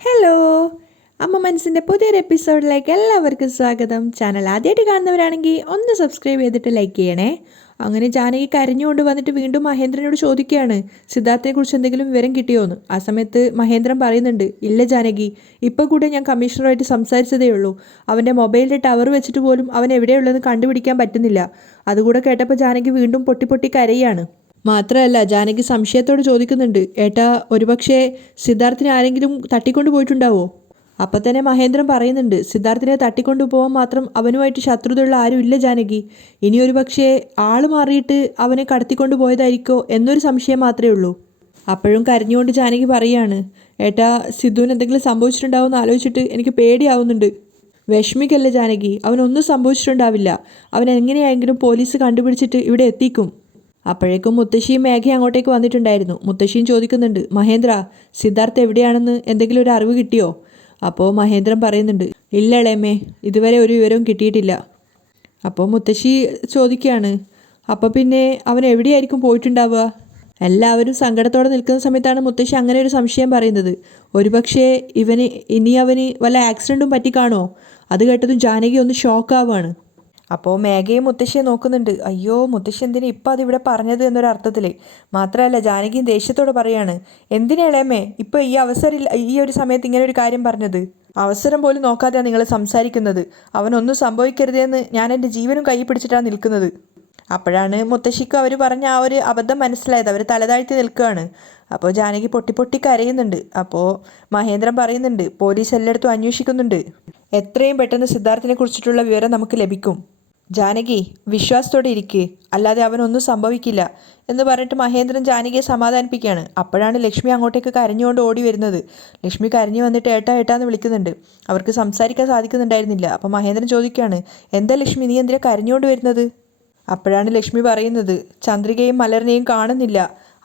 Hello, അമ്മ മനസ്സിൻ്റെ പുതിയൊരു എപ്പിസോഡിലേക്ക് എല്ലാവർക്കും സ്വാഗതം. ചാനൽ ആദ്യമായിട്ട് കാണുന്നവരാണെങ്കിൽ ഒന്ന് സബ്സ്ക്രൈബ് ചെയ്തിട്ട് ലൈക്ക് ചെയ്യണേ. അങ്ങനെ ജാനകി കരഞ്ഞുകൊണ്ട് വന്നിട്ട് വീണ്ടും മഹേന്ദ്രനോട് ചോദിക്കുകയാണ്, സിദ്ധാർത്ഥിനെക്കുറിച്ച് എന്തെങ്കിലും വിവരം കിട്ടിയോന്ന്. ആ സമയത്ത് മഹേന്ദ്രൻ പറയുന്നുണ്ട്, ഇല്ല ജാനകി, ഇപ്പോൾ കൂടെ ഞാൻ കമ്മീഷണറുമായിട്ട് സംസാരിച്ചതേ ഉള്ളൂ. അവൻ്റെ മൊബൈലിൻ്റെ ടവർ വെച്ചിട്ട് പോലും അവൻ എവിടെയുള്ളതെന്ന് കണ്ടുപിടിക്കാൻ പറ്റുന്നില്ല. അതുകൂടെ കേട്ടപ്പോൾ ജാനകി വീണ്ടും പൊട്ടി പൊട്ടി കരയാണ്. മാത്രമല്ല ജാനകി സംശയത്തോട് ചോദിക്കുന്നുണ്ട്, ഏട്ടാ ഒരുപക്ഷെ സിദ്ധാർത്ഥിനെ ആരെങ്കിലും തട്ടിക്കൊണ്ടു പോയിട്ടുണ്ടാവോ? അപ്പം തന്നെ മഹേന്ദ്രൻ പറയുന്നുണ്ട്, സിദ്ധാർത്ഥിനെ തട്ടിക്കൊണ്ടു പോകാൻ മാത്രം അവനുമായിട്ട് ശത്രുതയുള്ള ആരും ഇല്ല ജാനകി. ഇനി ഒരു പക്ഷേ ആൾ മാറിയിട്ട് അവനെ കടത്തിക്കൊണ്ടു പോയതായിരിക്കോ എന്നൊരു സംശയം മാത്രമേ ഉള്ളൂ. അപ്പോഴും കരഞ്ഞുകൊണ്ട് ജാനകി പറയാണ്, ഏട്ടാ സിദ്ധുവിന് എന്തെങ്കിലും സംഭവിച്ചിട്ടുണ്ടാവും എന്ന് ആലോചിച്ചിട്ട് എനിക്ക് പേടിയാവുന്നുണ്ട്. വിഷമിക്കല്ലേ ജാനകി, അവനൊന്നും സംഭവിച്ചിട്ടുണ്ടാവില്ല. അവൻ എങ്ങനെയായെങ്കിലും പോലീസ് കണ്ടുപിടിച്ചിട്ട് ഇവിടെ എത്തിക്കും. അപ്പോഴേക്കും മുത്തശ്ശിയും മേഘയും അങ്ങോട്ടേക്ക് വന്നിട്ടുണ്ടായിരുന്നു. മുത്തശ്ശിയും ചോദിക്കുന്നുണ്ട്, മഹേന്ദ്ര, സിദ്ധാർത്ഥ് എവിടെയാണെന്ന് എന്തെങ്കിലും ഒരു അറിവ് കിട്ടിയോ? അപ്പോൾ മഹേന്ദ്രൻ പറയുന്നുണ്ട്, ഇല്ല ഇളയമ്മേ, ഇതുവരെ ഒരു വിവരവും കിട്ടിയിട്ടില്ല. അപ്പോൾ മുത്തശ്ശി ചോദിക്കുകയാണ്, അപ്പോൾ പിന്നെ അവൻ എവിടെയായിരിക്കും പോയിട്ടുണ്ടാവുക? എല്ലാവരും സങ്കടത്തോടെ നിൽക്കുന്ന സമയത്താണ് മുത്തശ്ശി അങ്ങനെ ഒരു സംശയം പറയുന്നത്. ഒരുപക്ഷേ അവന് വല്ല ആക്സിഡൻറ്റും പറ്റിക്കാണോ? അത് കേട്ടതും ജാനകി ഒന്ന് ഷോക്കാവുകയാണ്. അപ്പോൾ മേഘയും മുത്തശ്ശിയെ നോക്കുന്നുണ്ട്. അയ്യോ, മുത്തശ്ശി എന്തിനാ ഇപ്പം അതിവിടെ പറഞ്ഞത് എന്നൊരർത്ഥത്തിൽ. മാത്രമല്ല ജാനകിയും ദേഷ്യത്തോടെ പറയാണ്, എന്തിനാളേമ്മേ ഇപ്പോൾ ഈ ഒരു സമയത്ത് ഇങ്ങനെ ഒരു കാര്യം പറഞ്ഞത്? അവസരം പോലും നോക്കാതെയാണ് നിങ്ങൾ സംസാരിക്കുന്നത്. അവനൊന്നും സംഭവിക്കരുതെന്ന് ഞാൻ എൻ്റെ ജീവനും കൈ പിടിച്ചിട്ടാണ് നിൽക്കുന്നത്. അപ്പോഴാണ് മുത്തശ്ശിക്ക് അവർ പറഞ്ഞ ആ ഒരു അബദ്ധം മനസ്സിലായത്. അവർ തലതാഴ്ത്തി നിൽക്കുകയാണ്. അപ്പോൾ ജാനകി പൊട്ടി പൊട്ടി കരയുന്നുണ്ട്. അപ്പോൾ മഹേന്ദ്രൻ പറയുന്നുണ്ട്, പോലീസ് എല്ലായിടത്തും അന്വേഷിക്കുന്നുണ്ട്. എത്രയും പെട്ടെന്ന് സിദ്ധാർത്ഥിനെ കുറിച്ചിട്ടുള്ള വിവരം നമുക്ക് ലഭിക്കും. ജാനകി വിശ്വാസത്തോടെ ഇരിക്കുക, അല്ലാതെ അവനൊന്നും സംഭവിക്കില്ല എന്ന് പറഞ്ഞിട്ട് മഹേന്ദ്രൻ ജാനകിയെ സമാധാനിപ്പിക്കുകയാണ്. അപ്പോഴാണ് ലക്ഷ്മി അങ്ങോട്ടേക്ക് കരഞ്ഞുകൊണ്ട് ഓടി വരുന്നത്. ലക്ഷ്മി കരഞ്ഞു വന്നിട്ട് ഏട്ടാ ഏട്ടാന്ന് വിളിക്കുന്നുണ്ട്. അവർക്ക് സംസാരിക്കാൻ സാധിക്കുന്നുണ്ടായിരുന്നില്ല. അപ്പോൾ മഹേന്ദ്രൻ ചോദിക്കുകയാണ്, എന്താ ലക്ഷ്മി, നീ എന്തിനാ കരഞ്ഞുകൊണ്ട് വരുന്നത്? അപ്പോഴാണ് ലക്ഷ്മി പറയുന്നത്, ചന്ദ്രികയും മലറിനെയും കാണുന്നില്ല.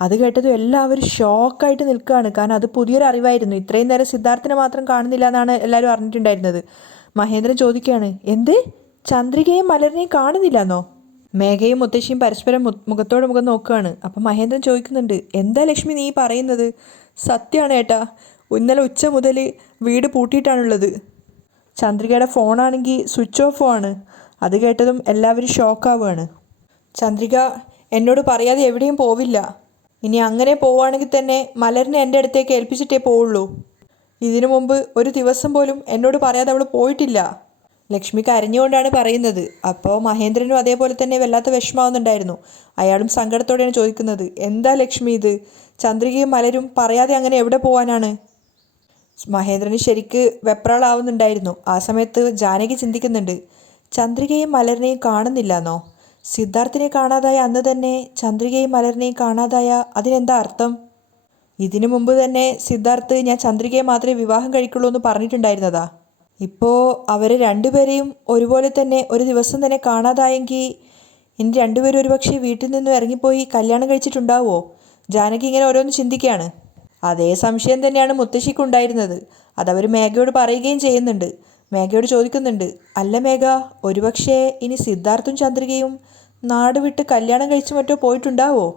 അത് കേട്ടതും എല്ലാവരും ഷോക്കായിട്ട് നിൽക്കുകയാണ്. കാരണം അത് പുതിയൊരു അറിവായിരുന്നു. ഇത്രയും നേരം സിദ്ധാർത്ഥിനെ മാത്രം കാണുന്നില്ല എന്നാണ് എല്ലാവരും അറിഞ്ഞിട്ടുണ്ടായിരുന്നത്. മഹേന്ദ്രൻ ചോദിക്കുകയാണ്, എന്ത്, ചന്ദ്രികയും മലറിനെയും കാണുന്നില്ലെന്നോ? മേഘയും മുത്തശ്ശിയും പരസ്പരം മുഖത്തോട് മുഖം നോക്കുകയാണ്. അപ്പം മഹേന്ദ്രൻ ചോദിക്കുന്നുണ്ട്, എന്താ ലക്ഷ്മി നീ പറയുന്നത്? സത്യമാണ് ഏട്ടാ, ഇന്നലെ ഉച്ച മുതൽ വീട് പൂട്ടിയിട്ടാണുള്ളത്. ചന്ദ്രികയുടെ ഫോണാണെങ്കിൽ സ്വിച്ച് ഓഫ് ആണ്. അത് കേട്ടതും എല്ലാവരും ഷോക്കാവുകയാണ്. ചന്ദ്രിക എന്നോട് പറയാതെ എവിടെയും പോവില്ല. ഇനി അങ്ങനെ പോവുകയാണെങ്കിൽ തന്നെ മലറിനെ എൻ്റെ അടുത്തേക്ക് ഏൽപ്പിച്ചിട്ടേ പോവുള്ളൂ. ഇതിനു മുമ്പ് ഒരു ദിവസം പോലും എന്നോട് പറയാതെ അവൾ പോയിട്ടില്ല. ലക്ഷ്മി കരഞ്ഞുകൊണ്ടാണ് പറയുന്നത്. അപ്പോൾ മഹേന്ദ്രനും അതേപോലെ തന്നെ വല്ലാത്ത വിഷമാവുന്നുണ്ടായിരുന്നു. അയാളും സങ്കടത്തോടെയാണ് ചോദിക്കുന്നത്, എന്താ ലക്ഷ്മി ഇത്, ചന്ദ്രികയും മലരും പറയാതെ അങ്ങനെ എവിടെ പോകാനാണ്? മഹേന്ദ്രന് ശരിക്ക് വെപ്രാളാവുന്നുണ്ടായിരുന്നു. ആ സമയത്ത് ജാനകി ചിന്തിക്കുന്നുണ്ട്, ചന്ദ്രികയും മലറിനെയും കാണുന്നില്ല എന്നോ? സിദ്ധാർത്ഥിനെ കാണാതായ അന്ന് തന്നെ ചന്ദ്രികയും മലറിനെയും കാണാതായ അതിനെന്താ അർത്ഥം? ഇതിനു മുമ്പ് തന്നെ സിദ്ധാർത്ഥ് ഞാൻ ചന്ദ്രികയെ മാത്രമേ വിവാഹം കഴിക്കുള്ളൂ എന്ന് പറഞ്ഞിട്ടുണ്ടായിരുന്നതാ. ഇപ്പോൾ അവർ രണ്ടുപേരെയും ഒരുപോലെ തന്നെ ഒരു ദിവസം തന്നെ കാണാതായെങ്കിൽ ഇനി രണ്ടുപേരും ഒരുപക്ഷെ വീട്ടിൽ നിന്നും ഇറങ്ങിപ്പോയി കല്യാണം കഴിച്ചിട്ടുണ്ടാവുമോ? ജാനകി ഇങ്ങനെ ഓരോന്ന് ചിന്തിക്കുകയാണ്. അതേ സംശയം തന്നെയാണ് മുത്തശ്ശിക്കുണ്ടായിരുന്നത്. അതവർ മേഘയോട് പറയുകയും ചെയ്യുന്നുണ്ട്. മേഘയോട് ചോദിക്കുന്നുണ്ട്, അല്ല മേഘ, ഒരുപക്ഷെ ഇനി സിദ്ധാർത്ഥും ചന്ദ്രികയും നാട് വിട്ട് കല്യാണം കഴിച്ചു മറ്റോ പോയിട്ടുണ്ടാവോ?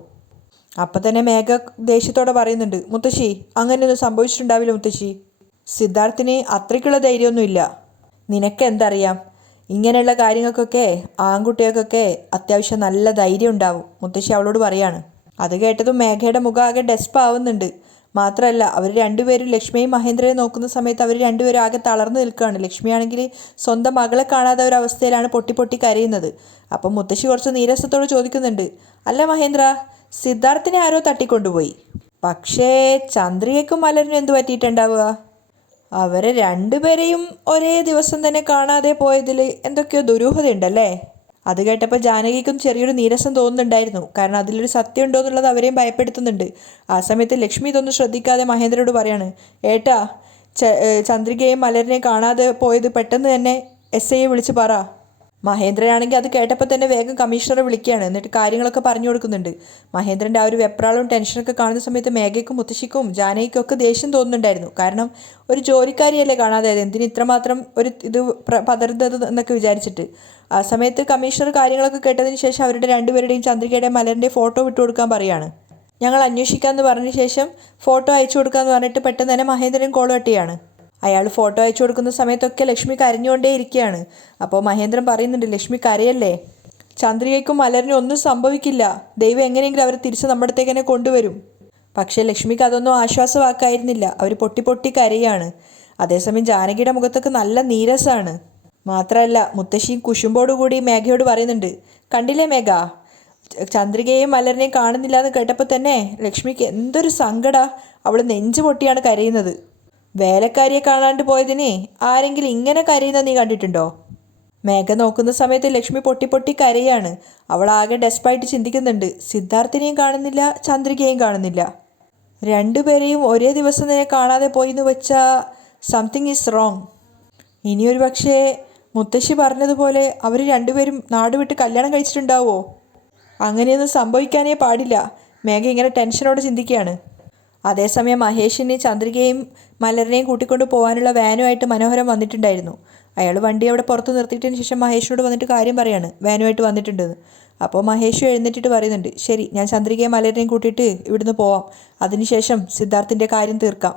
അപ്പം തന്നെ മേഘ ദേഷ്യത്തോടെ പറയുന്നുണ്ട്, മുത്തശ്ശി അങ്ങനെയൊന്നും സംഭവിച്ചിട്ടുണ്ടാവില്ല മുത്തശ്ശി. സിദ്ധാർത്ഥിന് അത്രയ്ക്കുള്ള ധൈര്യമൊന്നുമില്ല. നിനക്കെന്തറിയാം, ഇങ്ങനെയുള്ള കാര്യങ്ങൾക്കൊക്കെ ആൺകുട്ടികൾക്കൊക്കെ അത്യാവശ്യം നല്ല ധൈര്യം ഉണ്ടാവും, മുത്തശ്ശി അവളോട് പറയാണ്. അത് കേട്ടതും മേഘയുടെ മുഖം ആകെ ഡെസ്പാവുന്നുണ്ട്. മാത്രമല്ല അവർ രണ്ടുപേരും ലക്ഷ്മിയും മഹേന്ദ്രയെ നോക്കുന്ന സമയത്ത് അവർ രണ്ടുപേരും ആകെ തളർന്നു നിൽക്കുകയാണ്. ലക്ഷ്മിയാണെങ്കിൽ സ്വന്തം മകളെ കാണാത്ത ഒരു അവസ്ഥയിലാണ് പൊട്ടി പൊട്ടി കരയുന്നത്. അപ്പം മുത്തശ്ശി കുറച്ച് നീരസത്തോട് ചോദിക്കുന്നുണ്ട്, അല്ല മഹേന്ദ്ര, സിദ്ധാർത്ഥിനെ ആരോ തട്ടിക്കൊണ്ടുപോയി. പക്ഷേ ചന്ദ്രികയ്ക്കും മലരിനും എന്ത് പറ്റിയിട്ടുണ്ടാവുക? അവരെ രണ്ടുപേരെയും ഒരേ ദിവസം തന്നെ കാണാതെ പോയതിൽ എന്തൊക്കെയോ ദുരൂഹതയുണ്ടല്ലേ? അത് കേട്ടപ്പോൾ ജാനകിക്കും ചെറിയൊരു നീരസം തോന്നുന്നുണ്ടായിരുന്നു. കാരണം അതിലൊരു സത്യം ഉണ്ടോ എന്നുള്ളത് അവരെയും ഭയപ്പെടുത്തുന്നുണ്ട്. ആ സമയത്ത് ലക്ഷ്മി ഇതൊന്നും ശ്രദ്ധിക്കാതെ മഹേന്ദ്രനോട് പറയാണ്, ഏട്ടാ, ചന്ദ്രികയും മലരിനെയും കാണാതെ പോയത് പെട്ടെന്ന് തന്നെ SIയെ വിളിച്ച് പറ. മഹേന്ദ്രനാണെങ്കിൽ അത് കേട്ടപ്പോൾ തന്നെ വേഗം കമ്മീഷണറെ വിളിക്കുകയാണ്. എന്നിട്ട് കാര്യങ്ങളൊക്കെ പറഞ്ഞു കൊടുക്കുന്നുണ്ട്. മഹേന്ദ്രൻ്റെ ആ ഒരു വെപ്രാളവും ടെൻഷനൊക്കെ കാണുന്ന സമയത്ത് മേഘയ്ക്കും മുത്തശ്ശിക്കും ജാനകിക്കും ഒക്കെ ദേഷ്യം തോന്നുന്നുണ്ടായിരുന്നു. കാരണം ഒരു ജോലിക്കാരിയല്ലേ കാണാതായത്, എന്തിന് ഇത്രമാത്രം ഒരു ഇത് പതറുന്നത് എന്നൊക്കെ വിചാരിച്ചിട്ട്. ആ സമയത്ത് കമ്മീഷണർ കാര്യങ്ങളൊക്കെ കേട്ടതിന് ശേഷം അവരുടെ രണ്ടുപേരുടെയും ചന്ദ്രികയുടെയും മലറിൻ്റെ ഫോട്ടോ വിട്ടുകൊടുക്കാൻ പറയുകയാണ്. ഞങ്ങൾ അന്വേഷിക്കാമെന്ന് പറഞ്ഞ ശേഷം ഫോട്ടോ അയച്ചു കൊടുക്കാമെന്ന് പറഞ്ഞിട്ട് പെട്ടെന്ന് തന്നെ മഹേന്ദ്രൻ കോൾ കട്ടിയാണ്. അയാൾ ഫോട്ടോ അയച്ചു കൊടുക്കുന്ന സമയത്തൊക്കെ ലക്ഷ്മി കരഞ്ഞുകൊണ്ടേ ഇരിക്കുകയാണ്. അപ്പോൾ മഹേന്ദ്രൻ പറയുന്നുണ്ട്, ലക്ഷ്മി കരയല്ലേ, ചന്ദ്രികയ്ക്കും മലരിനും ഒന്നും സംഭവിക്കില്ല, ദൈവം എങ്ങനെയെങ്കിലും അവരെ തിരിച്ച് നമ്മുടെ അടുത്തേക്ക് തന്നെ കൊണ്ടുവരും. പക്ഷേ ലക്ഷ്മിക്ക് അതൊന്നും ആശ്വാസവാക്കായിരുന്നില്ല. അവർ പൊട്ടി പൊട്ടി കരയാണ്. അതേസമയം ജാനകിയുടെ മുഖത്തൊക്കെ നല്ല നീരസമാണ്. മാത്രമല്ല മുത്തശ്ശിയും കുശുമ്പോടുകൂടി മേഘയോട് പറയുന്നുണ്ട്, കണ്ടില്ലേ മേഘ, ചന്ദ്രികയെയും മലരിനെയും കാണുന്നില്ല എന്ന് കേട്ടപ്പോൾ തന്നെ ലക്ഷ്മിക്ക് എന്തൊരു സങ്കട, അവൾ നെഞ്ചു പൊട്ടിയാണ് കരയുന്നത്. വേലക്കാരിയെ കാണാണ്ട് പോയതിനെ ആരെങ്കിലും ഇങ്ങനെ കരയുന്നത് നീ കണ്ടിട്ടുണ്ടോ? മേഘ നോക്കുന്ന സമയത്ത് ലക്ഷ്മി പൊട്ടി പൊട്ടി കരയാണ്. അവൾ ആകെ ഡെസ്പായിട്ട് ചിന്തിക്കുന്നുണ്ട്. സിദ്ധാർത്ഥിനെയും കാണുന്നില്ല, ചന്ദ്രികയെയും കാണുന്നില്ല. രണ്ടുപേരെയും ഒരേ ദിവസം തന്നെ കാണാതെ പോയി എന്ന് വെച്ചാൽ സംതിങ് ഈസ് റോങ്. ഇനിയൊരു പക്ഷേ മുത്തശ്ശി പറഞ്ഞതുപോലെ അവർ രണ്ടുപേരും നാടുവിട്ട് കല്യാണം കഴിച്ചിട്ടുണ്ടാവുമോ? അങ്ങനെയൊന്നും സംഭവിക്കാനേ പാടില്ല. മേഘ ഇങ്ങനെ ടെൻഷനോടെ ചിന്തിക്കുകയാണ്. അതേസമയം മഹേഷിനെ ചന്ദ്രികയും മലറിനെയും കൂട്ടിക്കൊണ്ട് പോകാനുള്ള വാനുമായിട്ട് മനോഹരൻ വന്നിട്ടുണ്ടായിരുന്നു. അയാൾ വണ്ടി അവിടെ പുറത്ത് നിർത്തിയിട്ടതിന് ശേഷം മഹേഷിനോട് വന്നിട്ട് കാര്യം പറയാണ്, വാനുമായിട്ട് വന്നിട്ടുണ്ടെന്ന്. അപ്പോൾ മഹേഷ് എഴുന്നേറ്റിട്ട് പറയുന്നുണ്ട്, ശരി, ഞാൻ ചന്ദ്രികയും മലരിനെയും കൂട്ടിയിട്ട് ഇവിടുന്ന് പോവാം, അതിനുശേഷം സിദ്ധാർത്ഥിൻ്റെ കാര്യം തീർക്കാം.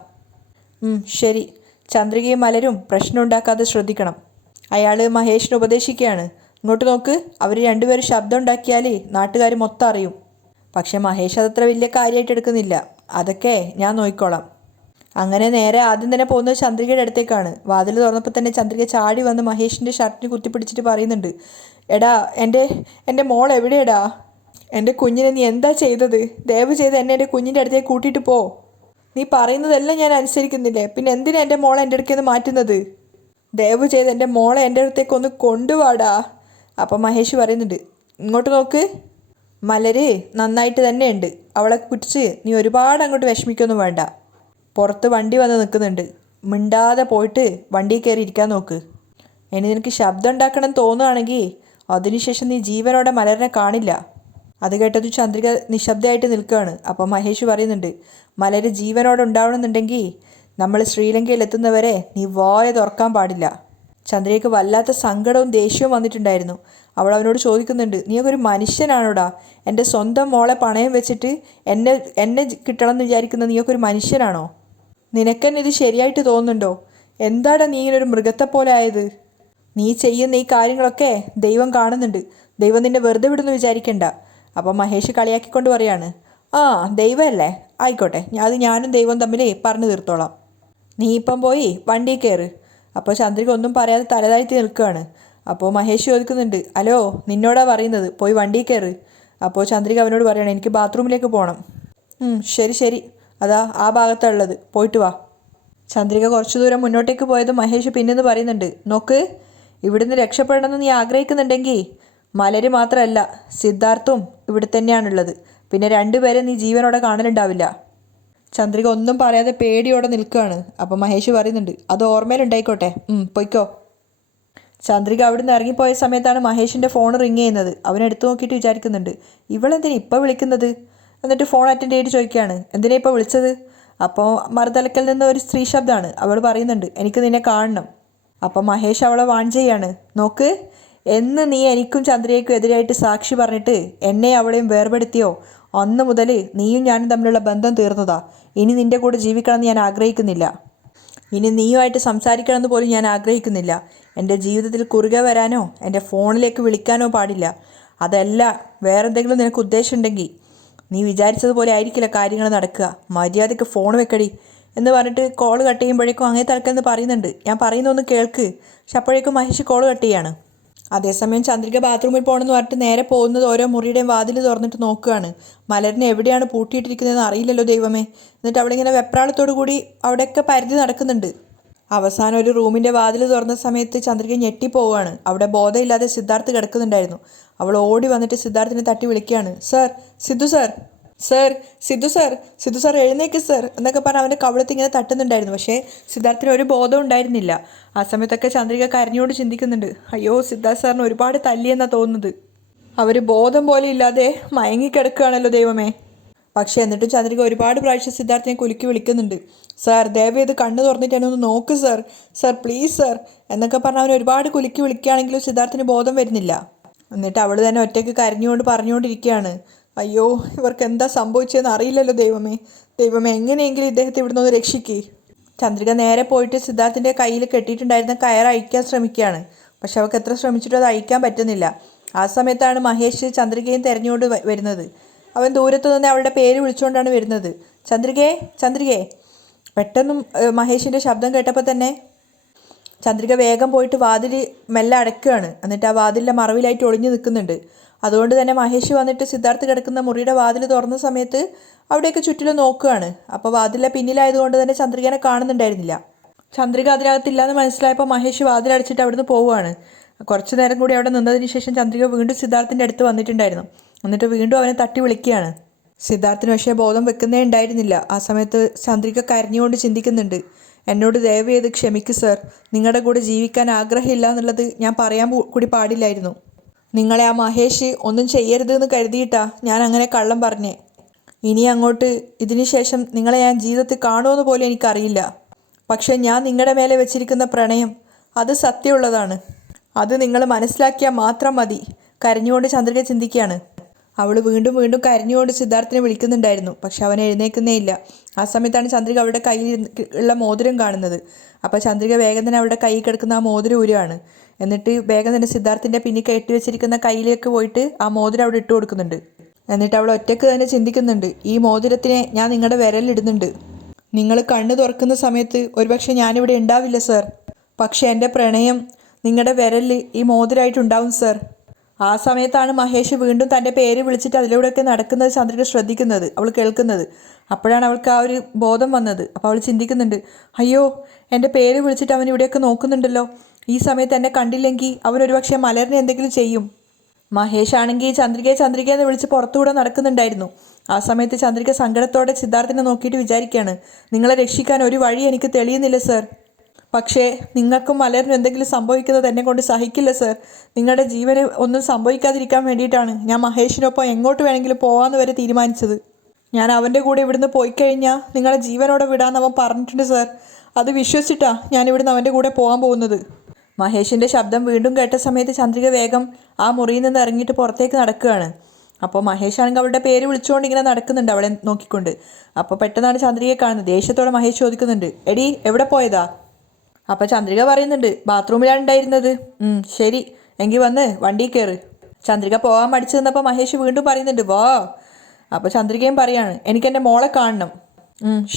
ശരി, ചന്ദ്രികയും മലരും പ്രശ്നം ഉണ്ടാക്കാതെ ശ്രദ്ധിക്കണം. അയാൾ മഹേഷിനെ ഉപദേശിക്കുകയാണ്, ഇങ്ങോട്ട് നോക്ക്, അവർ രണ്ടുപേരും ശബ്ദം ഉണ്ടാക്കിയാൽ നാട്ടുകാർ മൊത്തം അറിയും. പക്ഷേ മഹേഷ് അതത്ര വലിയ കാര്യമായിട്ട് എടുക്കുന്നില്ല. അതൊക്കെ ഞാൻ നോക്കിക്കോളാം. അങ്ങനെ നേരെ ആദ്യം തന്നെ പോകുന്നത് ചന്ദ്രികയുടെ അടുത്തേക്കാണ്. വാതിൽ തുറന്നപ്പോൾ തന്നെ ചന്ദ്രിക ചാടി വന്ന് മഹേഷിൻ്റെ ഷർട്ടിന് കുത്തിപ്പിടിച്ചിട്ട് പറയുന്നുണ്ട്, എടാ എൻ്റെ മോൾ എവിടെയടാ? എൻ്റെ കുഞ്ഞിനെ നീ എന്താ ചെയ്തത്? ദയവ് ചെയ്ത് എന്നെ എൻ്റെ കുഞ്ഞിൻ്റെ അടുത്തേക്ക് കൂട്ടിയിട്ട് പോ. നീ പറയുന്നതെല്ലാം ഞാൻ അനുസരിക്കുന്നില്ലേ, പിന്നെ എന്തിനാ എൻ്റെ മോളെ എൻ്റെ അടുക്കേന്ന് മാറ്റുന്നത്? ദയവ് ചെയ്ത് എൻ്റെ മോളെ എൻ്റെ അടുത്തേക്ക് ഒന്ന് കൊണ്ടുവാടാ. അപ്പം മഹേഷ് പറയുന്നുണ്ട്, ഇങ്ങോട്ട് നോക്ക്, മലര് നന്നായിട്ട് തന്നെയുണ്ട്, അവളെ കുറിച്ച് നീ ഒരുപാട് അങ്ങോട്ട് വിഷമിക്കൊന്നും വേണ്ട. പുറത്ത് വണ്ടി വന്ന് നിൽക്കുന്നുണ്ട്, മിണ്ടാതെ പോയിട്ട് വണ്ടിയിൽ കയറി ഇരിക്കാൻ നോക്ക്. ഇനി നിനക്ക് ശബ്ദം ഉണ്ടാക്കണം തോന്നുകയാണെങ്കിൽ അതിനുശേഷം നീ ജീവനോടെ മലരിനെ കാണില്ല. അത് കേട്ടത് ചന്ദ്രിക നിശബ്ദമായിട്ട് നിൽക്കുകയാണ്. അപ്പം മഹേഷ് പറയുന്നുണ്ട്, മലര് ജീവനോടെ ഉണ്ടാവണമെന്നുണ്ടെങ്കിൽ നമ്മൾ ശ്രീലങ്കയിൽ എത്തുന്നവരെ നീ വായ തുറക്കാൻ പാടില്ല. ചന്ദ്രികയ്ക്ക് വല്ലാത്ത സങ്കടവും ദേഷ്യവും വന്നിട്ടുണ്ടായിരുന്നു. അവൾ അവനോട് ചോദിക്കുന്നുണ്ട്, നീയൊക്കെ ഒരു മനുഷ്യനാണോടാ? എൻ്റെ സ്വന്തം മോളെ പണയം വെച്ചിട്ട് എന്നെ കിട്ടണം എന്ന് വിചാരിക്കുന്ന നീയൊക്കെ ഒരു മനുഷ്യനാണോ? നിനക്കെന്നെ ഇത് ശരിയായിട്ട് തോന്നുന്നുണ്ടോ? എന്താടാ നീ ഇങ്ങനൊരു മൃഗത്തെ പോലെ ആയത്? നീ ചെയ്യുന്ന ഈ കാര്യങ്ങളൊക്കെ ദൈവം കാണുന്നുണ്ട്. ദൈവം നിന്നെ വെറുതെ വിടുന്നു വിചാരിക്കണ്ട. അപ്പം മഹേഷ് കളിയാക്കിക്കൊണ്ട് പറയാണ്, ആ ദൈവമല്ലേ, ആയിക്കോട്ടെ, ഞാനും ദൈവം തമ്മിൽ പറഞ്ഞു തീർത്തോളാം. നീ ഇപ്പം പോയി വണ്ടി കയറ്. അപ്പോൾ ചന്ദ്രിക ഒന്നും പറയാതെ തലതാഴ്ത്തി നിൽക്കുകയാണ്. അപ്പോൾ മഹേഷ് ചോദിക്കുന്നുണ്ട്, ഹലോ, നിന്നോടാ പറയുന്നത്, പോയി വണ്ടി കയറ്. അപ്പോൾ ചന്ദ്രിക അവനോട് പറയണം, എനിക്ക് ബാത്റൂമിലേക്ക് പോകണം. ശരി ശരി, അതാ ആ ഭാഗത്താണ് ഉള്ളത്, പോയിട്ട് വാ. ചന്ദ്രിക കുറച്ചു ദൂരം മുന്നോട്ടേക്ക് പോയത് മഹേഷ് പിന്നെന്ന് പറയുന്നുണ്ട്, നോക്ക്, ഇവിടുന്ന് രക്ഷപ്പെടണമെന്ന് നീ ആഗ്രഹിക്കുന്നുണ്ടെങ്കിൽ മലര് മാത്രമല്ല, സിദ്ധാർത്ഥും ഇവിടെ തന്നെയാണുള്ളത്. പിന്നെ രണ്ടുപേരെ നീ ജീവനോടെ കാണലുണ്ടാവില്ല. ചന്ദ്രിക ഒന്നും പറയാതെ പേടിയോടെ നിൽക്കുകയാണ്. അപ്പം മഹേഷ് പറയുന്നുണ്ട്, അത് ഓർമ്മയിലുണ്ടായിക്കോട്ടെ, പൊയ്ക്കോ. ചന്ദ്രിക അവിടെ നിന്ന് ഇറങ്ങിപ്പോയ സമയത്താണ് മഹേഷിൻ്റെ ഫോൺ റിങ് ചെയ്യുന്നത്. അവനെടുത്ത് നോക്കിയിട്ട് വിചാരിക്കുന്നുണ്ട്, ഇവളെന്തിനാ ഇപ്പോൾ വിളിക്കുന്നത്? എന്നിട്ട് ഫോൺ അറ്റൻഡ് ചെയ്തിട്ട് ചോദിക്കുകയാണ്, എന്തിനാ ഇപ്പോൾ വിളിച്ചത്? അപ്പോൾ മറുതലക്കൽ നിന്ന് ഒരു സ്ത്രീ ശബ്ദമാണ്. അവൾ പറയുന്നുണ്ട്, എനിക്ക് നിന്നെ കാണണം. അപ്പം മഹേഷ് അവളെ വാൺ ചെയ്യാണ്, നോക്ക്, എന്ന് നീ എനിക്കും ചന്ദ്രയ്ക്കും എതിരായിട്ട് സാക്ഷി പറഞ്ഞിട്ട് എന്നെ അവളെയും വേർപെടുത്തിയോ അന്ന് മുതൽ നീയും ഞാനും തമ്മിലുള്ള ബന്ധം തീർന്നതാ. ഇനി നിൻ്റെ കൂടെ ജീവിക്കണമെന്ന് ഞാൻ ആഗ്രഹിക്കുന്നില്ല. ഇനി നീയുമായിട്ട് സംസാരിക്കണമെന്ന് പോലും ഞാൻ ആഗ്രഹിക്കുന്നില്ല. എൻ്റെ ജീവിതത്തിൽ കുറുകെ വരാനോ എൻ്റെ ഫോണിലേക്ക് വിളിക്കാനോ പാടില്ല. അതല്ല, വേറെന്തെങ്കിലും നിനക്ക് ഉദ്ദേശമുണ്ടെങ്കിൽ നീ വിചാരിച്ചതുപോലെ ആയിരിക്കില്ല കാര്യങ്ങൾ നടക്കുക. മര്യാദയ്ക്ക് ഫോൺ വെക്കടി എന്ന് പറഞ്ഞിട്ട് കോൾ കട്ട് ചെയ്യുമ്പോഴേക്കും അങ്ങേ തലക്കെന്ന് പറയുന്നുണ്ട്, ഞാൻ പറയുന്നൊന്ന് കേൾക്ക്. പക്ഷെ അപ്പോഴേക്കും മഹേഷ് കോൾ കട്ട് ചെയ്യാണ്. അതേസമയം ചന്ദ്രിക ബാത്റൂമിൽ പോകണമെന്ന് പറഞ്ഞിട്ട് നേരെ പോകുന്നത് ഓരോ മുറിയുടെയും വാതിൽ തുറന്നിട്ട് നോക്കുകയാണ്. മലരിനെ എവിടെയാണ് പൂട്ടിയിട്ടിരിക്കുന്നതെന്ന് അറിയില്ലല്ലോ ദൈവമേ. എന്നിട്ട് അവളിങ്ങനെ വെപ്രാളത്തോടു കൂടി അവിടെയൊക്കെ പരിധി നടക്കുന്നുണ്ട്. അവസാനം ഒരു റൂമിൻ്റെ വാതിൽ തുറന്ന സമയത്ത് ചന്ദ്രിക ഞെട്ടിപ്പോവുകയാണ്. അവിടെ ബോധമില്ലാതെ സിദ്ധാർത്ഥ് കിടക്കുന്നുണ്ടായിരുന്നു. അവൾ ഓടി വന്നിട്ട് സിദ്ധാർത്ഥിനെ തട്ടി വിളിക്കുകയാണ്, sir, Sidhu sir, sir, Sidhu sir, Sidhu sir എഴുന്നേക്ക് സർ എന്നൊക്കെ പറഞ്ഞ് അവൻ്റെ കവിളത്ത് ഇങ്ങനെ തട്ടുന്നുണ്ടായിരുന്നു. പക്ഷേ സിദ്ധാർത്ഥിന് ഒരു ബോധം ഉണ്ടായിരുന്നില്ല. ആ സമയത്തൊക്കെ ചന്ദ്രിക കരഞ്ഞോട് ചിന്തിക്കുന്നുണ്ട്, അയ്യോ സിദ്ധാർത്ഥ് സാറിന് ഒരുപാട് തല്ലിയെന്നാണ് തോന്നുന്നത്. അവർ ബോധം പോലെ ഇല്ലാതെ മയങ്ങിക്കിടക്കുകയാണല്ലോ ദൈവമേ. പക്ഷേ എന്നിട്ടും ചന്ദ്രിക ഒരുപാട് പ്രാവശ്യം സിദ്ധാർത്ഥിനെ കുലുക്കി വിളിക്കുന്നുണ്ട്, സാർ ദയവേത് കണ്ണ് തുറന്നിട്ട് എന്നെ ഒന്ന് നോക്ക് സർ, സർ പ്ലീസ് സർ എന്നൊക്കെ പറഞ്ഞ് അവൻ ഒരുപാട് കുലുക്കി വിളിക്കുകയാണെങ്കിലും സിദ്ധാർത്ഥിന് ബോധം വരുന്നില്ല. എന്നിട്ട് അവൾ തന്നെ ഒറ്റയ്ക്ക് കരഞ്ഞുകൊണ്ട് പറഞ്ഞുകൊണ്ടിരിക്കുകയാണ്, അയ്യോ, ഇവർക്ക് എന്താ സംഭവിച്ചതെന്ന് അറിയില്ലല്ലോ ദൈവമേ. ദൈവമേ, എങ്ങനെയെങ്കിലും ഇദ്ദേഹത്തെ ഇവിടുന്ന് ഒന്ന് രക്ഷിക്കേ. ചന്ദ്രിക നേരെ പോയിട്ട് സിദ്ധാർത്ഥിൻ്റെ കയ്യിൽ കെട്ടിയിട്ടുണ്ടായിരുന്ന കയർ അഴിക്കാൻ ശ്രമിക്കുകയാണ്. പക്ഷെ അവൾക്ക് എത്ര ശ്രമിച്ചിട്ടും അത് അഴിക്കാൻ പറ്റുന്നില്ല. ആ സമയത്താണ് മഹേഷ് ചന്ദ്രികയും തെരഞ്ഞുകൊണ്ട് വരുന്നത്. അവൻ ദൂരത്തു നിന്ന് അവളുടെ പേര് വിളിച്ചുകൊണ്ടാണ് വരുന്നത്. ചന്ദ്രികേ, ചന്ദ്രികേ. പെട്ടെന്നും മഹേഷിൻ്റെ ശബ്ദം കേട്ടപ്പോൾ തന്നെ ചന്ദ്രിക വേഗം പോയിട്ട് വാതിൽ മെല്ലെ അടയ്ക്കുകയാണ്. എന്നിട്ട് ആ വാതിലിൻ്റെ മറവിലായിട്ട് ഒളിഞ്ഞു നിൽക്കുന്നുണ്ട്. അതുകൊണ്ട് തന്നെ മഹേഷ് വന്നിട്ട് സിദ്ധാർത്ഥ് കിടക്കുന്ന മുറിയുടെ വാതിൽ തുറന്ന സമയത്ത് അവിടെയൊക്കെ ചുറ്റിലും നോക്കുകയാണ്. അപ്പോൾ വാതിലിൻ്റെ പിന്നിലായതുകൊണ്ട് തന്നെ ചന്ദ്രികനെ കാണുന്നുണ്ടായിരുന്നില്ല. ചന്ദ്രിക അതിനകത്തില്ലാന്ന് മനസ്സിലായപ്പോൾ മഹേഷ് വാതിലടച്ചിട്ട് അവിടുന്ന് പോവുകയാണ്. കുറച്ചു നേരം കൂടി അവിടെ നിന്നതിന് ശേഷം ചന്ദ്രിക വീണ്ടും സിദ്ധാർത്ഥിൻ്റെ അടുത്ത് വന്നിട്ടുണ്ടായിരുന്നു. എന്നിട്ട് വീണ്ടും അവനെ തട്ടി വിളിക്കുകയാണ്. സിദ്ധാർത്ഥിന് പക്ഷേ ബോധം വെക്കുന്നേ ഉണ്ടായിരുന്നില്ല. ആ സമയത്ത് ചന്ദ്രിക കരഞ്ഞുകൊണ്ട് ചിന്തിക്കുന്നുണ്ട്, എന്നോട് ദയവ് ചെയ്ത് ക്ഷമിക്കൂ സർ. നിങ്ങളുടെ കൂടെ ജീവിക്കാൻ ആഗ്രഹമില്ല എന്നുള്ളത് ഞാൻ പറയാൻ കൂടി പാടില്ലായിരുന്നു. നിങ്ങളെ ആ മഹേഷ് ഒന്നും ചെയ്യരുതെന്ന് കരുതിയിട്ടാ ഞാൻ അങ്ങനെ കള്ളം പറഞ്ഞേ. ഇനി അങ്ങോട്ട് ഇതിന് ശേഷം നിങ്ങളെ ഞാൻ ജീവിതത്തിൽ കാണുമെന്ന് പോലും എനിക്കറിയില്ല. പക്ഷേ ഞാൻ നിങ്ങളുടെ മേലെ വെച്ചിരിക്കുന്ന പ്രണയം അത് സത്യമുള്ളതാണ്. അത് നിങ്ങൾ മനസ്സിലാക്കിയാൽ മാത്രം മതി. കരഞ്ഞുകൊണ്ട് ചന്ദ്രിക ചിന്തിക്കുകയാണ്. അവൾ വീണ്ടും വീണ്ടും കരഞ്ഞുകൊണ്ട് സിദ്ധാർത്ഥിനെ വിളിക്കുന്നുണ്ടായിരുന്നു. പക്ഷെ അവൻ എഴുന്നേൽക്കുന്നേ ഇല്ല. ആ സമയത്താണ് ചന്ദ്രിക അവളുടെ കയ്യിൽ ഉള്ള മോതിരം കാണുന്നത്. അപ്പോൾ ചന്ദ്രിക വേഗം തന്നെ അവളുടെ കയ്യിൽ കിടക്കുന്ന ആ മോതിരം ഊരുകയാണ്. എന്നിട്ട് വേഗം തന്നെ സിദ്ധാർത്ഥിൻ്റെ പിന്നിൽ കെട്ടി വെച്ചിരിക്കുന്ന കയ്യിലേക്ക് പോയിട്ട് ആ മോതിരം അവിടെ ഇട്ട് കൊടുക്കുന്നുണ്ട്. എന്നിട്ട് അവൾ ഒറ്റയ്ക്ക് തന്നെ ചിന്തിക്കുന്നുണ്ട്, ഈ മോതിരത്തിനെ ഞാൻ നിങ്ങളുടെ വിരലിടുന്നുണ്ട്. നിങ്ങൾ കണ്ണ് തുറക്കുന്ന സമയത്ത് ഒരുപക്ഷെ ഞാനിവിടെ ഉണ്ടാവില്ല സർ. പക്ഷെ എൻ്റെ പ്രണയം നിങ്ങളുടെ വിരലിൽ ഈ മോതിരമായിട്ടുണ്ടാവും സർ. ആ സമയത്താണ് മഹേഷ് വീണ്ടും തൻ്റെ പേര് വിളിച്ചിട്ട് അതിലൂടെയൊക്കെ നടക്കുന്നത് ചന്ദ്രിക ശ്രദ്ധിക്കുന്നത്, അവൾ കേൾക്കുന്നത്. അപ്പോഴാണ് അവൾക്ക് ആ ഒരു ബോധം വന്നത്. അപ്പോൾ അവൾ ചിന്തിക്കുന്നുണ്ട്, അയ്യോ, എൻ്റെ പേര് വിളിച്ചിട്ട് അവൻ ഇവിടെയൊക്കെ നോക്കുന്നുണ്ടല്ലോ. ഈ സമയത്ത് എന്നെ കണ്ടില്ലെങ്കിൽ അവൻ ഒരുപക്ഷെ മലറിനെ എന്തെങ്കിലും ചെയ്യും. മഹേഷ് ആണെങ്കിൽ ചന്ദ്രിക എന്ന് വിളിച്ച് പുറത്തുകൂടെ നടക്കുന്നുണ്ടായിരുന്നു. ആ സമയത്ത് ചന്ദ്രിക സങ്കടത്തോടെ സിദ്ധാർത്ഥിനെ നോക്കിയിട്ട് വിചാരിക്കുകയാണ്, നിങ്ങളെ രക്ഷിക്കാൻ ഒരു വഴി എനിക്ക് തെളിയുന്നില്ല സർ. പക്ഷേ നിങ്ങൾക്കും മലറിനും എന്തെങ്കിലും സംഭവിക്കുന്നത് എന്നെ കൊണ്ട് സഹിക്കില്ല സർ. നിങ്ങളുടെ ജീവന് ഒന്നും സംഭവിക്കാതിരിക്കാൻ വേണ്ടിയിട്ടാണ് ഞാൻ മഹേഷിനൊപ്പം എങ്ങോട്ട് വേണമെങ്കിലും പോകാമെന്ന് വരെ തീരുമാനിച്ചത്. ഞാൻ അവൻ്റെ കൂടെ ഇവിടുന്ന് പോയി കഴിഞ്ഞാൽ നിങ്ങളെ ജീവനോടെ വിടാമെന്ന് അവൻ പറഞ്ഞിട്ടുണ്ട് സർ. അത് വിശ്വസിച്ചിട്ടാ ഞാൻ ഇവിടുന്ന് അവൻ്റെ കൂടെ പോകാൻ പോകുന്നത്. മഹേഷിൻ്റെ ശബ്ദം വീണ്ടും കേട്ട സമയത്ത് ചന്ദ്രിക വേഗം ആ മുറിയിൽ നിന്ന് ഇറങ്ങിയിട്ട് പുറത്തേക്ക് നടക്കുകയാണ്. അപ്പോൾ മഹേഷ് ആണെങ്കിൽ അവളുടെ പേര് വിളിച്ചുകൊണ്ട് ഇങ്ങനെ നടക്കുന്നുണ്ട് അവളെ നോക്കിക്കൊണ്ട്. അപ്പോൾ പെട്ടെന്നാണ് ചന്ദ്രികയെ കാണുന്നത്. ദേഷ്യത്തോടെ മഹേഷ് ചോദിക്കുന്നുണ്ട്, എടി എവിടെ പോയതാ? അപ്പോൾ ചന്ദ്രിക പറയുന്നുണ്ട്, ബാത്റൂമിലാണ് ഉണ്ടായിരുന്നത്. ശരി, എങ്കിൽ വന്ന് വണ്ടി കയറ്. ചന്ദ്രിക പോകാൻ മടിച്ചു നിന്നപ്പോൾ മഹേഷ് വീണ്ടും പറയുന്നുണ്ട്, വാ. അപ്പോൾ ചന്ദ്രികയും പറയാണ്, എനിക്കെൻ്റെ മോളെ കാണണം.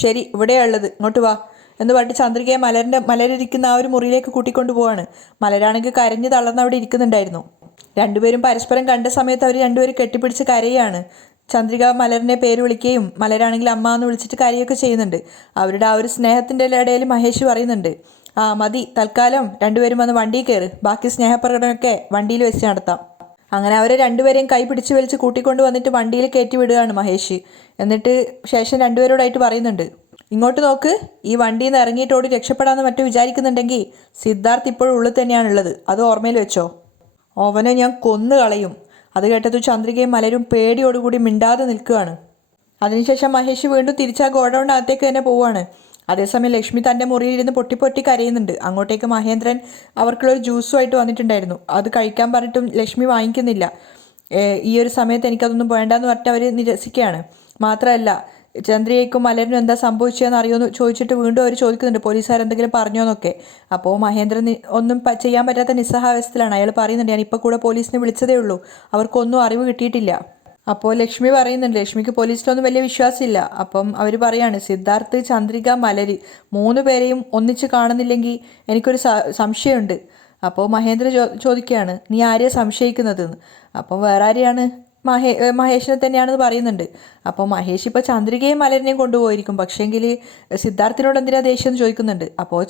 ശരി, ഇവിടെയാണ് ഉള്ളത്, ഇങ്ങോട്ട് വാ എന്ന് പറഞ്ഞിട്ട് ചന്ദ്രികയെ മലരിരിക്കുന്ന ആ ഒരു മുറിയിലേക്ക് കൂട്ടിക്കൊണ്ടു പോവാണ്. മലരാണെങ്കിൽ കരഞ്ഞ് തളർന്ന് അവിടെ ഇരിക്കുന്നുണ്ടായിരുന്നു. രണ്ടുപേരും പരസ്പരം കണ്ട സമയത്ത് അവർ രണ്ടുപേരും കെട്ടിപ്പിടിച്ച് കരയാണ്. ചന്ദ്രിക മലറിനെ പേര് വിളിക്കുകയും മലരാണെങ്കിൽ അമ്മ എന്ന് വിളിച്ചിട്ട് കരയൊക്കെ ചെയ്യുന്നുണ്ട്. അവരുടെ ആ ഒരു സ്നേഹത്തിൻ്റെ ഇടയിൽ മഹേഷ് പറയുന്നുണ്ട്, ആ മതി, തൽക്കാലം രണ്ടുപേരും വന്ന് വണ്ടിയിൽ കയറ്, ബാക്കി സ്നേഹപ്രകടനമൊക്കെ വണ്ടിയിൽ വെച്ച് നടത്താം. അങ്ങനെ അവരെ രണ്ടുപേരെയും കൈ പിടിച്ച് വലിച്ച് കൂട്ടിക്കൊണ്ട് വന്നിട്ട് വണ്ടിയിൽ കയറ്റി വിടുകയാണ് മഹേഷ്. എന്നിട്ട് ശേഷം രണ്ടുപേരോടായിട്ട് പറയുന്നുണ്ട്, ഇങ്ങോട്ട് നോക്ക്, ഈ വണ്ടിയിൽ നിന്ന് ഇറങ്ങിയിട്ട് ഓടി രക്ഷപ്പെടാമെന്ന് മറ്റു വിചാരിക്കുന്നുണ്ടെങ്കിൽ സിദ്ധാർത്ഥ് ഇപ്പോഴും ഉള്ളിൽ തന്നെയാണുള്ളത്, അത് ഓർമ്മയിൽ വെച്ചോ. അവനെ ഞാൻ കൊന്നു കളയും. അത് കേട്ടത് ചന്ദ്രികയും മലരും പേടിയോടുകൂടി മിണ്ടാതെ നിൽക്കുകയാണ്. അതിനുശേഷം മഹേഷ് വീണ്ടും തിരിച്ചാ ഗോഡൗണിനകത്തേക്ക് തന്നെ പോവുകയാണ്. അതേസമയം ലക്ഷ്മി തൻ്റെ മുറിയിലിരുന്ന് പൊട്ടി കരയുന്നുണ്ട്. അങ്ങോട്ടേക്ക് മഹേന്ദ്രൻ അവർക്കുള്ളൊരു ജ്യൂസുമായിട്ട് വന്നിട്ടുണ്ടായിരുന്നു. അത് കഴിക്കാൻ പറഞ്ഞിട്ടും ലക്ഷ്മി വാങ്ങിക്കുന്നില്ല. ഈ ഒരു സമയത്ത് എനിക്കതൊന്നും വേണ്ടാന്ന് പറഞ്ഞിട്ട് അവർ നിരസിക്കുകയാണ്. മാത്രമല്ല, ചന്ദ്രികയ്ക്കും മലരിനും എന്താ സംഭവിച്ചതെന്ന് അറിയുമെന്ന് ചോദിച്ചിട്ട് വീണ്ടും അവർ ചോദിക്കുന്നുണ്ട്, പോലീസുകാർ എന്തെങ്കിലും പറഞ്ഞോന്നൊക്കെ. അപ്പോൾ മഹേന്ദ്രൻ ഒന്നും ചെയ്യാൻ പറ്റാത്ത നിസ്സഹാവസ്ഥയിലാണ്. അയാൾ പറയുന്നുണ്ട്, ഞാൻ ഇപ്പോൾ കൂടെ പോലീസിനെ വിളിച്ചതേ ഉള്ളൂ, അവർക്കൊന്നും അറിവ് കിട്ടിയിട്ടില്ല. അപ്പോൾ ലക്ഷ്മി പറയുന്നുണ്ട്, ലക്ഷ്മിക്ക് പോലീസിലൊന്നും വലിയ വിശ്വാസമില്ല. അപ്പം അവർ പറയാണ്, സിദ്ധാർത്ഥ്, ചന്ദ്രിക, മലരി 3 പേരെയും ഒന്നിച്ച് കാണുന്നില്ലെങ്കിൽ എനിക്കൊരു സംശയമുണ്ട്. അപ്പോൾ മഹേന്ദ്ര ചോദിക്കുകയാണ്, നീ ആരെയാണ് സംശയിക്കുന്നതെന്ന്. അപ്പോൾ വേറെ ആരെയാണ്, മഹേഷിനെ തന്നെയാണെന്ന് പറയുന്നുണ്ട്. അപ്പോൾ മഹേഷ് ഇപ്പോൾ ചന്ദ്രികയും മലരിനെയും കൊണ്ടുപോയിരിക്കും. പക്ഷേങ്കിൽ സിദ്ധാർത്ഥിനോട് എന്തിനാ ദേഷ്യം എന്ന് ചോദിക്കുന്നുണ്ട്. അപ്പോൾ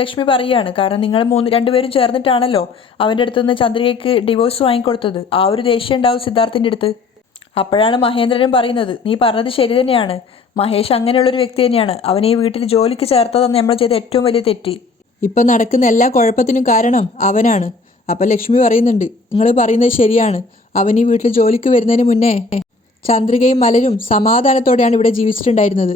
ലക്ഷ്മി പറയുകയാണ്, കാരണം നിങ്ങൾ രണ്ടുപേരും ചേർന്നിട്ടാണല്ലോ അവൻ്റെ അടുത്ത് നിന്ന് ചന്ദ്രികയ്ക്ക് ഡിവോഴ്സ് വാങ്ങിക്കൊടുത്തത്. ആ ഒരു ദേഷ്യം ഉണ്ടാവും സിദ്ധാർത്ഥിൻ്റെ അടുത്ത്. അപ്പോഴാണ് മഹേന്ദ്രനും പറയുന്നത്, നീ പറഞ്ഞത് ശരി തന്നെയാണ്, മഹേഷ് അങ്ങനെയുള്ളൊരു വ്യക്തി തന്നെയാണ്. അവനെ ഈ വീട്ടിൽ ജോലിക്ക് ചേർത്തതെന്ന് നമ്മൾ ചെയ്ത ഏറ്റവും വലിയ തെറ്റ്. ഇപ്പം നടക്കുന്ന എല്ലാ കുഴപ്പത്തിനും കാരണം അവനാണ്. അപ്പോൾ ലക്ഷ്മി പറയുന്നുണ്ട്, നിങ്ങൾ പറയുന്നത് ശരിയാണ്, അവൻ ഈ വീട്ടിൽ ജോലിക്ക് വരുന്നതിന് മുന്നേ ചന്ദ്രികയും മലരും സമാധാനത്തോടെയാണ് ഇവിടെ ജീവിച്ചിട്ടുണ്ടായിരുന്നത്.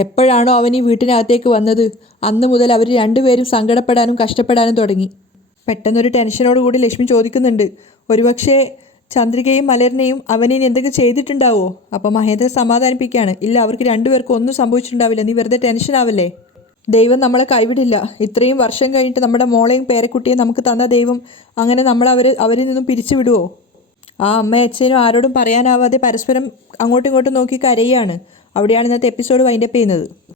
എപ്പോഴാണോ അവൻ ഈ വീട്ടിനകത്തേക്ക് വന്നത് അന്ന് മുതൽ അവർ രണ്ടുപേരും സങ്കടപ്പെടാനും കഷ്ടപ്പെടാനും തുടങ്ങി. പെട്ടെന്നൊരു ടെൻഷനോടുകൂടി ലക്ഷ്മി ചോദിക്കുന്നുണ്ട്, ഒരുപക്ഷെ ചന്ദ്രികയും മലരിനെയും അവനിനി എന്തൊക്കെ ചെയ്തിട്ടുണ്ടാവോ? അപ്പോൾ മഹേന്ദ്രൻ സമാധാനിപ്പിക്കുകയാണ്, ഇല്ല, അവർക്ക് രണ്ടുപേർക്കും ഒന്നും സംഭവിച്ചിട്ടുണ്ടാവില്ല, നീ വെറുതെ ടെൻഷൻ ആവല്ലേ. ദൈവം നമ്മളെ കൈവിടില്ല. ഇത്രയും വർഷം കഴിഞ്ഞിട്ട് നമ്മുടെ മോളെയും പേരക്കുട്ടിയും നമുക്ക് തന്ന ദൈവം അങ്ങനെ അവരിൽ നിന്നും പിരിച്ചു വിടുവോ? ആ അമ്മയും അച്ഛനും ആരോടും പറയാനാവാതെ പരസ്പരം അങ്ങോട്ടും ഇങ്ങോട്ടും നോക്കി കരയാണ്. അവിടെയാണ് ഇന്നത്തെ എപ്പിസോഡ് വൈൻഡപ്പ് ചെയ്യുന്നത്.